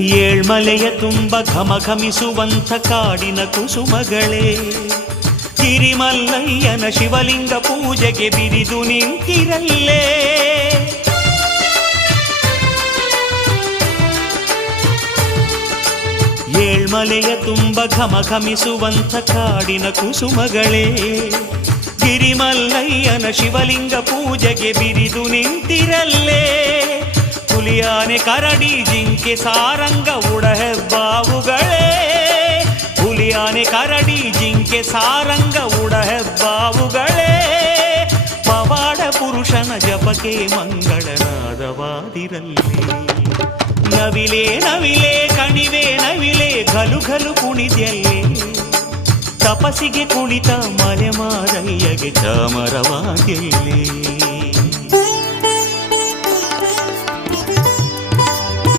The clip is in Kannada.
ಏಳ್ಮಲೆಯ ತುಂಬ ಘಮಘಮಿಸುವಂಥ ಕಾಡಿನ ಕುಸುಮಗಳೇ, ಗಿರಿಮಲ್ಲಯ್ಯನ ಶಿವಲಿಂಗ ಪೂಜೆಗೆ ಬಿರಿದು ನಿಂತಿರಲ್ಲೇ. ಏಳ್ಮಲೆಯ ತುಂಬ ಘಮಘಮಿಸುವಂಥ ಕಾಡಿನ ಕುಸುಮಗಳೇ, ಗಿರಿಮಲ್ಲಯ್ಯನ ಶಿವಲಿಂಗ ಪೂಜೆಗೆ ಬಿರಿದು ನಿಂತಿರಲ್ಲೇ. ಹುಲಿಯಾನೆ ಕರಡಿ ಜಿಂಕೆ ಸಾರಂಗ ಉಡಹೆಬ್ಬಾವುಗಳೇ, ಹುಲಿಯಾನೆ ಕರಡಿ ಜಿಂಕೆ ಸಾರಂಗ ಉಡಹೆಬ್ಬಾವುಗಳೇ. ಪವಾಡ ಪುರುಷನ ಜಪಕ್ಕೆ ಮಂಗಳನಾದವಾದಿರಲ್ಲೇ. ನವಿಲೆ ನವಿಲೆ ಕಣಿವೆ ನವಿಲೆ ಘಲು ಘಲು ಕುಣಿದೆಯಲ್ಲೇ. ತಪಸಿಗೆ ಕುಳಿತ ಮಲೆ ಮಾರಯ್ಯಗೆ ಚಾಮರವಾಗೆಲ್ಲೇ.